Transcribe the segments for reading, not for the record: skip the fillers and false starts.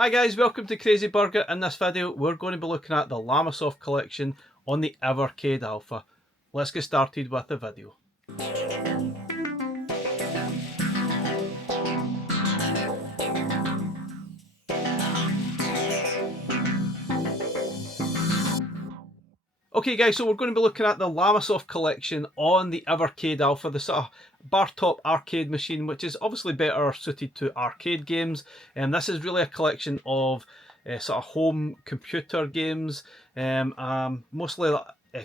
Hi guys, welcome to Crazy Burger. In this video we're going to be looking at the Llamasoft Collection on the Evercade Alpha. Let's get started with the video. Okay guys, so we're going to be looking at the Llamasoft Collection on the Evercade Alpha, the sort of bar top arcade machine, which is obviously better suited to arcade games. And this is really a collection of sort of home computer games, mostly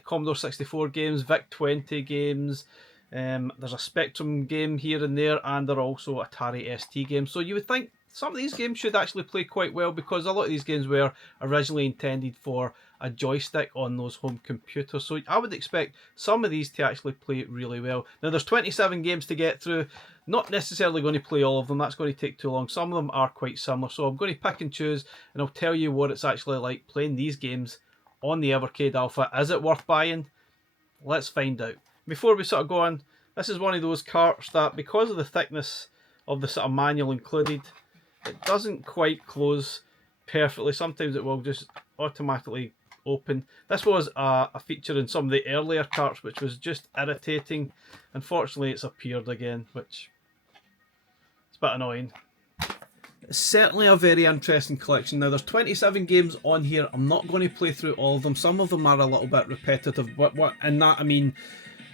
Commodore 64 games, VIC-20 games. There's a Spectrum game here and there, and there are also Atari ST games. So you would think some of these games should actually play quite well, because a lot of these games were originally intended for a joystick on those home computers. So I would expect some of these to actually play really well. Now there's 27 games to get through. Not necessarily going to play all of them, that's going to take too long. Some of them are quite similar, so I'm going to pick and choose, and I'll tell you what it's actually like playing these games on the Evercade Alpha. Is it worth buying? Let's find out. Before we sort of go on, this is one of those carts that, because of the thickness of the sort of manual included, it doesn't quite close perfectly. Sometimes it will just automatically open. This was a feature in some of the earlier carts, which was just irritating. Unfortunately, it's appeared again, which is a bit annoying. It's certainly a very interesting collection. Now, there's 27 games on here. I'm not going to play through all of them. Some of them are a little bit repetitive, but in that I mean,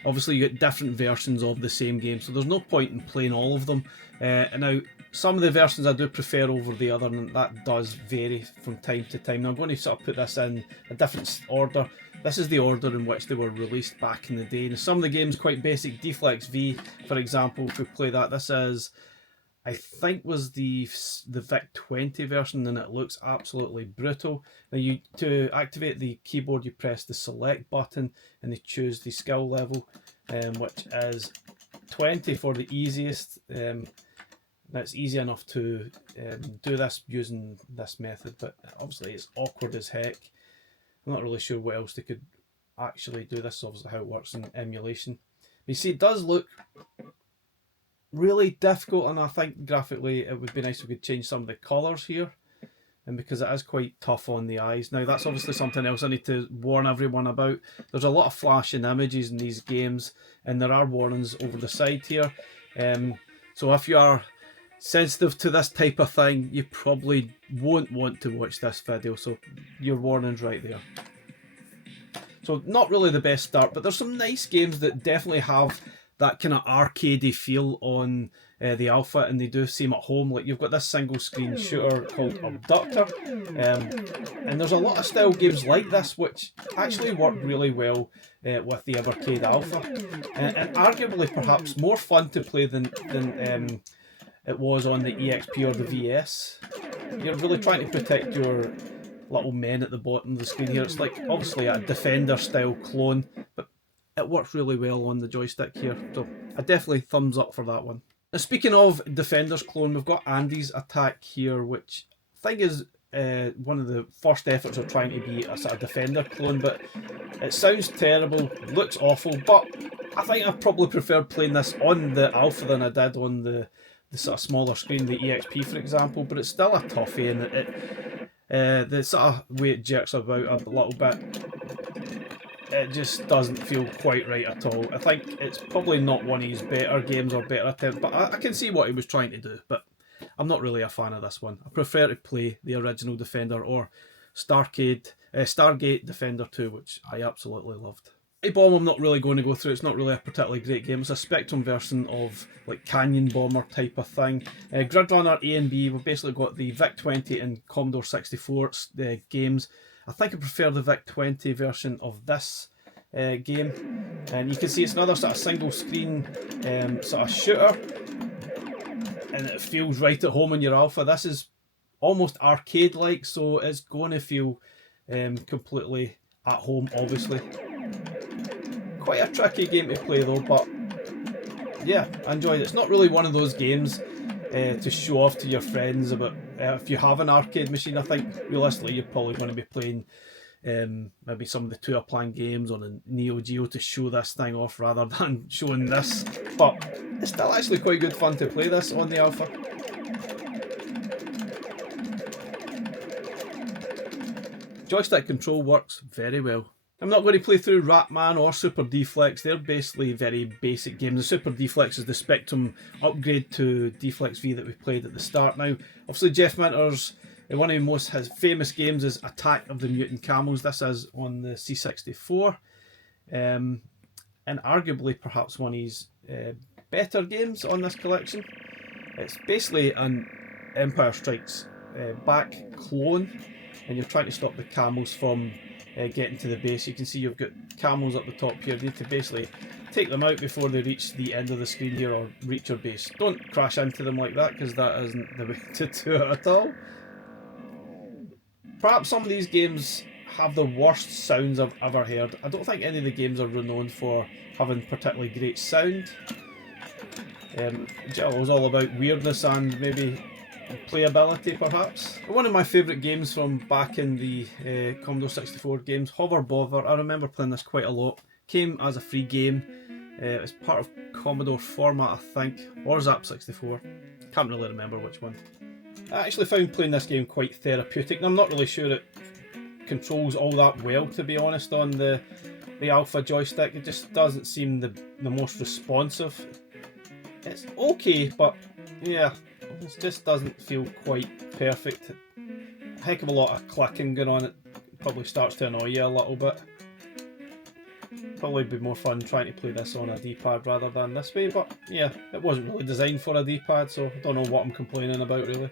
obviously you get different versions of the same game, so there's no point in playing all of them. Now, some of the versions I do prefer over the other, and that does vary from time to time. Now I'm going to sort of put this in a different order. This is the order in which they were released back in the day. Now, some of the games quite basic. Deflex V, for example, if we play that, this is, I think, was the VIC-20 version, and it looks absolutely brutal. Now, to activate the keyboard, you press the select button and you choose the skill level, which is 20 for the easiest. That's easy enough to do this using this method, but obviously it's awkward as heck. I'm not really sure what else they could actually do. This is obviously how it works in emulation. But you see, it does look really difficult, and I think graphically it would be nice if we could change some of the colours here, and because it is quite tough on the eyes. Now that's obviously something else I need to warn everyone about. There's a lot of flashing images in these games, and there are warnings over the side here. So if you are sensitive to this type of thing, you probably won't want to watch this video, so your warning's right there. So not really the best start, but there's some nice games that definitely have that kind of arcadey feel on the Alpha, and they do seem at home. Like, you've got this single screen shooter called Abductor, and there's a lot of style games like this which actually work really well with the Evercade Alpha, and arguably perhaps more fun to play than it was on the EXP or the VS. You're really trying to protect your little men at the bottom of the screen here. It's like obviously a Defender style clone, but it works really well on the joystick here, so I definitely thumbs up for that one. Now, speaking of Defender's clone, we've got Andy's attack here, which I think is one of the first efforts of trying to be a sort of Defender clone, but it sounds terrible, looks awful, but I think I probably preferred playing this on the Alpha than I did on the sort of smaller screen, the EXP for example, but it's still a toughie, and the sort of way it jerks about a little bit, it just doesn't feel quite right at all. I think it's probably not one of his better games or better attempts, but I can see what he was trying to do, but I'm not really a fan of this one. I prefer to play the original Defender or Stargate Defender 2, which I absolutely loved. Bomb I'm not really going to go through. It's not really a particularly great game. It's a Spectrum version of like Canyon Bomber type of thing. Grid Runner A and B, we've basically got the VIC-20 and Commodore 64 games. I think I prefer the VIC-20 version of this game. And you can see it's another sort of single screen sort of shooter, and it feels right at home in your Alpha. This is almost arcade like, so it's going to feel completely at home, obviously. Quite a tricky game to play though, but yeah, I enjoyed it. It's not really one of those games to show off to your friends about. If you have an arcade machine, I think realistically you're probably going to be playing maybe some of the two-a-plan games on a Neo Geo to show this thing off rather than showing this, but it's still actually quite good fun to play this on the Alpha. Joystick control works very well. I'm not going to play through Ratman or Super Deflex. They're basically very basic games. The Super Deflex is the Spectrum upgrade to Deflex V that we played at the start. Now, obviously Jeff Minter's one of his most famous games is Attack of the Mutant Camels. This is on the C64. And arguably perhaps one of his better games on this collection. It's basically an Empire Strikes Back clone, and you're trying to stop the camels from getting to the base. You can see you've got camels up the top here. You need to basically take them out before they reach the end of the screen here or reach your base. Don't crash into them like that, because that isn't the way to do it at all. Perhaps some of these games have the worst sounds I've ever heard. I don't think any of the games are renowned for having particularly great sound. It was all about weirdness and maybe playability perhaps. One of my favourite games from back in the Commodore 64 games, Hover Bother. I remember playing this quite a lot. Came as a free game. It was part of Commodore format, I think, or Zap 64. Can't really remember which one. I actually found playing this game quite therapeutic, and I'm not really sure it controls all that well, to be honest, on the Alpha joystick. It just doesn't seem the most responsive. It's okay, but yeah, it just doesn't feel quite perfect. A heck of a lot of clicking going on. It probably starts to annoy you a little bit. Probably be more fun trying to play this on a D-pad rather than this way, but yeah, it wasn't really designed for a D-pad, so I don't know what I'm complaining about really.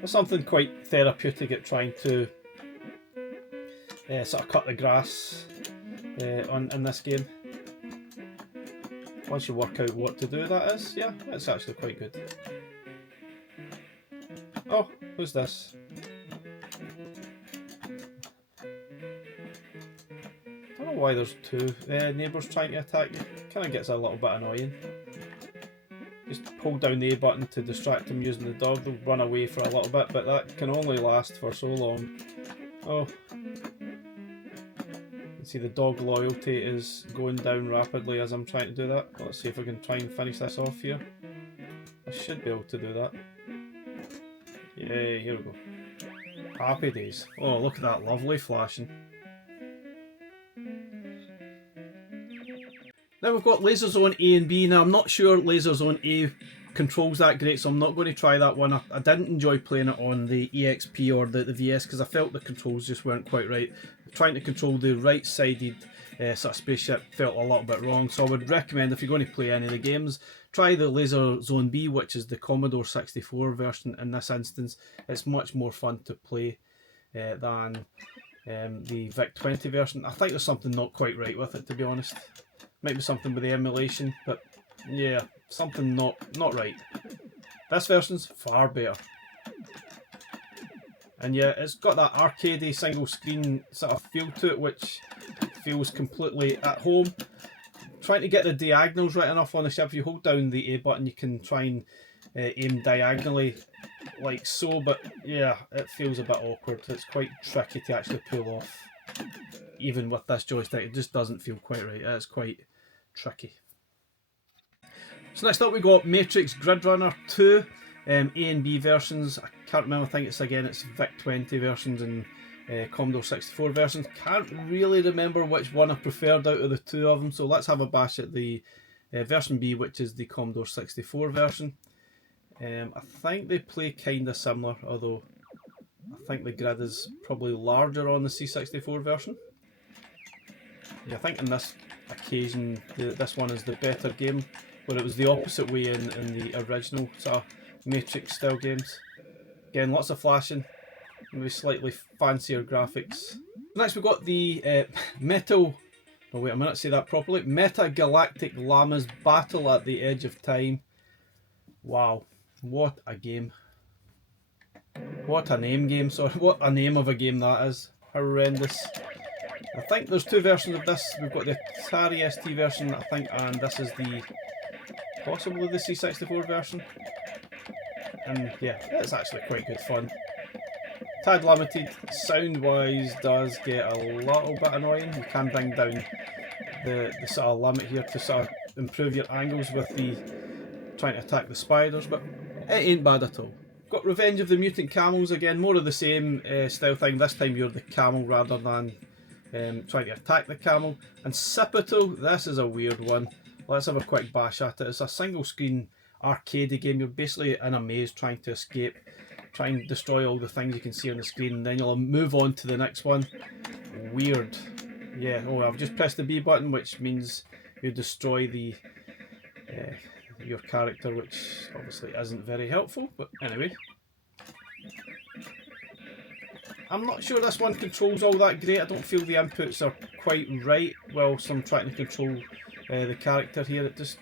There's something quite therapeutic at trying to sort of cut the grass in this game. Once you work out what to do, that is, yeah, it's actually quite good. Oh, who's this? I don't know why there's two neighbours trying to attack you. Kind of gets a little bit annoying. Just hold down the A button to distract them using the dog. They'll run away for a little bit, but that can only last for so long. Oh. You see the dog loyalty is going down rapidly as I'm trying to do that. Let's see if I can try and finish this off here. I should be able to do that. Yay, here we go. Happy days. Oh, look at that lovely flashing. Now we've got Laser Zone A and B. Now I'm not sure Laser Zone A controls that great, so I'm not going to try that one. I didn't enjoy playing it on the EXP or the VS because I felt the controls just weren't quite right. Trying to control the right-sided sort of spaceship felt a little bit wrong, so I would recommend if you're going to play any of the games, try the Laser Zone B, which is the Commodore 64 version in this instance. It's much more fun to play than the VIC-20 version. I think there's something not quite right with it, to be honest. Might be something with the emulation, but yeah, something not right. This version's far better. And yeah, it's got that arcadey single screen sort of feel to it, which feels completely at home. Trying to get the diagonals right enough on the ship. If you hold down the A button, you can try and aim diagonally like so, but yeah, it feels a bit awkward. It's quite tricky to actually pull off. Even with this joystick, it just doesn't feel quite right. It's quite tricky. So next up we got Matrix Grid Runner 2, A and B versions. I can't remember, I think it's VIC-20 versions and Commodore 64 versions. Can't really remember which one I preferred out of the two of them, so let's have a bash at the version B, which is the Commodore 64 version. I think they play kind of similar, although I think the grid is probably larger on the C64 version. Yeah, I think in this occasion this one is the better game, where it was the opposite way in the original sort of Matrix style games. Again, lots of flashing, maybe slightly fancier graphics. Next we've got the Meta Galactic Llamas Battle at the Edge of Time. Wow, what a game. What a name of a game that is. Horrendous. I think there's two versions of this. We've got the Atari ST version, I think, and this is possibly the C64 version. And yeah, it's actually quite good fun. Tad limited, sound-wise does get a little bit annoying. You can bring down the sort of limit here to sort of improve your angles with the trying to attack the spiders, but it ain't bad at all. got Revenge of the Mutant Camels, again, more of the same style thing. This time you're the camel rather than trying to attack the camel. And Sipital, this is a weird one. Let's have a quick bash at it. It's a single screen arcade game. You're basically in a maze trying to escape, try and destroy all the things you can see on the screen, and then you'll move on to the next one. Weird. Yeah, oh, I've just pressed the B button, which means you destroy the your character, which obviously isn't very helpful, but anyway. I'm not sure this one controls all that great. I don't feel the inputs are quite right whilst I'm trying to control the character here. It just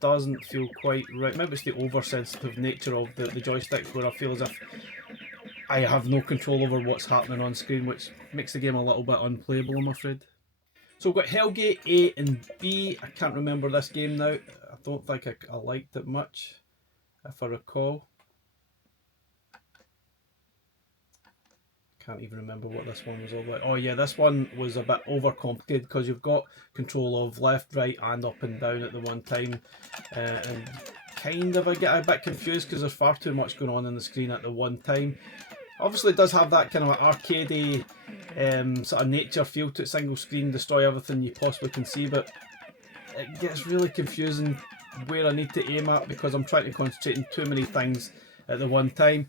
doesn't feel quite right. Maybe it's the oversensitive nature of the joystick, where I feel as if I have no control over what's happening on screen, which makes the game a little bit unplayable, I'm afraid. So we've got Hellgate A and B. I can't remember this game now. I don't think I liked it much, if I recall. Can't even remember what this one was all about. Oh yeah, this one was a bit overcomplicated because you've got control of left, right and up and down at the one time. And kind of I get a bit confused because there's far too much going on the screen at the one time. Obviously it does have that kind of arcadey sort of nature feel to it, single screen, destroy everything you possibly can see, but it gets really confusing where I need to aim at because I'm trying to concentrate on too many things at the one time.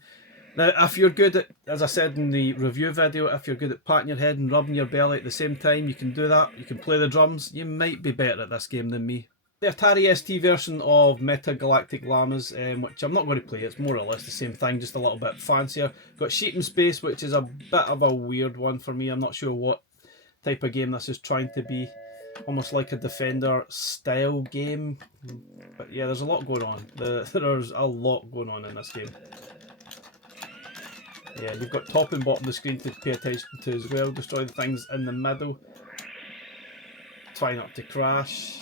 Now, if you're good at, as I said in the review video, if you're good at patting your head and rubbing your belly at the same time, you can do that. You can play the drums. You might be better at this game than me. The Atari ST version of Metagalactic Llamas, which I'm not going to play. It's more or less the same thing, just a little bit fancier. Got Sheep in Space, which is a bit of a weird one for me. I'm not sure what type of game this is trying to be. Almost like a Defender style game. But yeah, there's a lot going on. There's a lot going on in this game. Yeah, you've got top and bottom of the screen to pay attention to as well. Destroy the things in the middle. Try not to crash.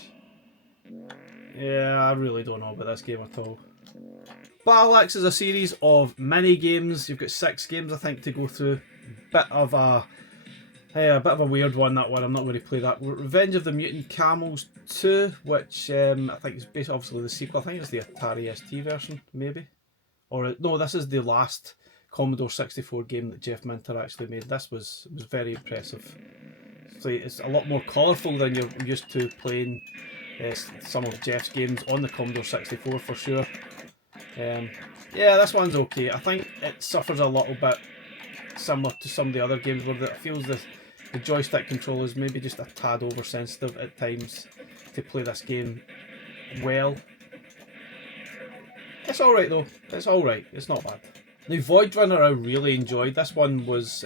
Yeah, I really don't know about this game at all. Battle Axe is a series of mini games. You've got 6 games, I think, to go through. Bit of a weird one, that one. I'm not going to play that. Revenge of the Mutant Camels 2, which I think is based obviously the sequel. I think it's the Atari ST version, maybe. Or no, this is the last Commodore 64 game that Jeff Minter actually made. This was very impressive. So it's a lot more colourful than you're used to playing some of Jeff's games on the Commodore 64 for sure. Yeah, this one's okay. I think it suffers a little bit similar to some of the other games where it feels the joystick control is maybe just a tad oversensitive at times to play this game well. It's alright though. It's alright. It's not bad. Now, Void Runner I really enjoyed. This one was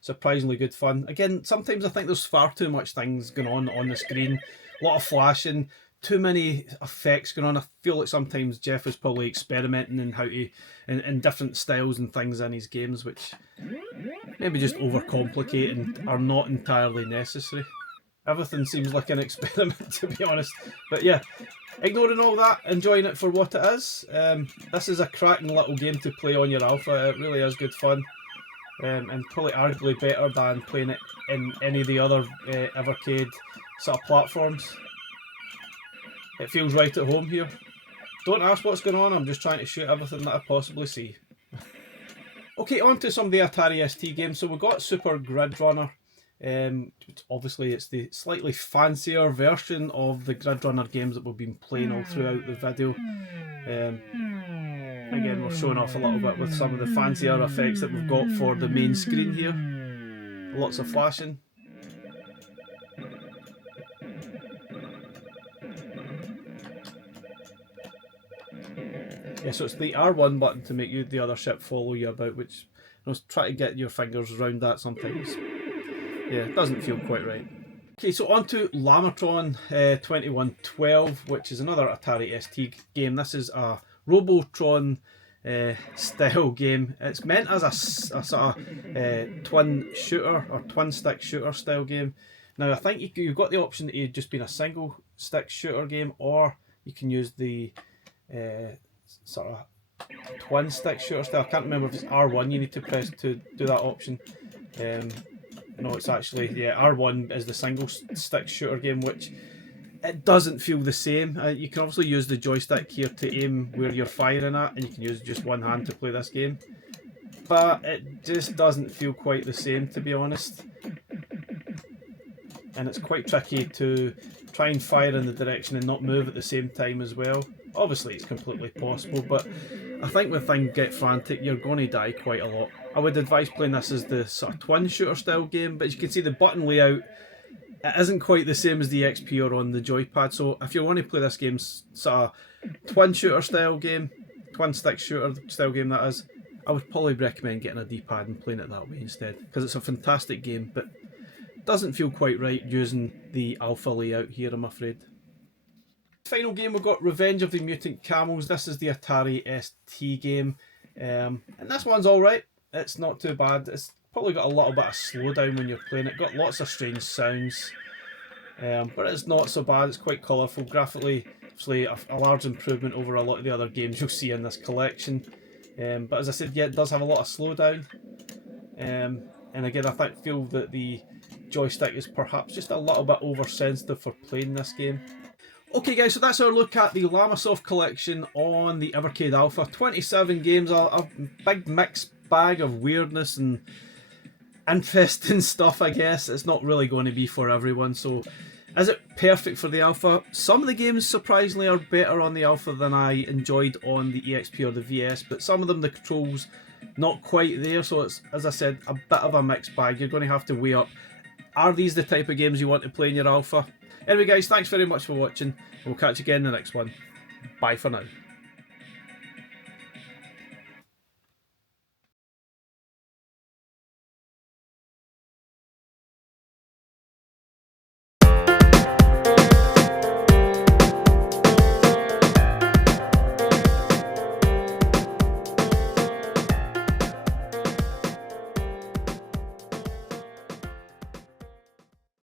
surprisingly good fun. Again, sometimes I think there's far too much things going on the screen. A lot of flashing, too many effects going on. I feel like sometimes Jeff is probably experimenting in how to, in different styles and things in his games, which maybe just overcomplicate and are not entirely necessary. Everything seems like an experiment, to be honest. But yeah, ignoring all that, enjoying it for what it is. This is a cracking little game to play on your Alpha. It really is good fun. And probably arguably better than playing it in any of the other Evercade sort of platforms. It feels right at home here. Don't ask what's going on, I'm just trying to shoot everything that I possibly see. Okay, on to some of the Atari ST games. So we've got Super Grid Runner. Obviously it's the slightly fancier version of the Grid Runner games that we've been playing all throughout the video. Again, we're showing off a little bit with some of the fancier effects that we've got for the main screen here. Lots of flashing. Yeah, so it's the R1 button to make the other ship follow you about, which try to get your fingers around that sometimes. Yeah, it doesn't feel quite right. Okay, so on to Llamatron 2112, which is another Atari ST game. This is a Robotron style game. It's meant as a sort of twin shooter or twin stick shooter style game. Now I think you've got the option that you've just been a single stick shooter game, or you can use the sort of twin stick shooter style. I can't remember if it's R1 you need to press to do that option. No, it's actually, yeah, R1 is the single stick shooter game, which it doesn't feel the same. You can obviously use the joystick here to aim where you're firing at, and you can use just one hand to play this game. But it just doesn't feel quite the same, to be honest. And it's quite tricky to try and fire in the direction and not move at the same time as well. Obviously it's completely possible, but I think when things get frantic you're going to die quite a lot. I would advise playing this as the sort of twin shooter style game, but as you can see the button layout, it isn't quite the same as the XP or on the joypad, so if you want to play this game sort of twin shooter style game, twin stick shooter style game that is, I would probably recommend getting a D-pad and playing it that way instead, because it's a fantastic game, but doesn't feel quite right using the alpha layout here, I'm afraid. Final game, we've got Revenge of the Mutant Camels. This is the Atari ST game, and this one's alright. It's not too bad. It's probably got a little bit of slowdown when you're playing it. Got lots of strange sounds, but it's not so bad. It's quite colourful. Graphically, obviously a large improvement over a lot of the other games you'll see in this collection. But as I said, yeah, it does have a lot of slowdown. And again, I feel that the joystick is perhaps just a little bit oversensitive for playing this game. Okay guys, so that's our look at the Llamasoft Collection on the Evercade Alpha. 27 games, a big mixed bag of weirdness and interesting stuff, I guess. It's not really going to be for everyone, so is it perfect for the Alpha? Some of the games surprisingly are better on the Alpha than I enjoyed on the EXP or the VS, but some of them, the controls, not quite there, so it's, as I said, a bit of a mixed bag. You're going to have to weigh up, are these the type of games you want to play in your Alpha? Anyway guys, thanks very much for watching. We'll catch you again in the next one. Bye for now.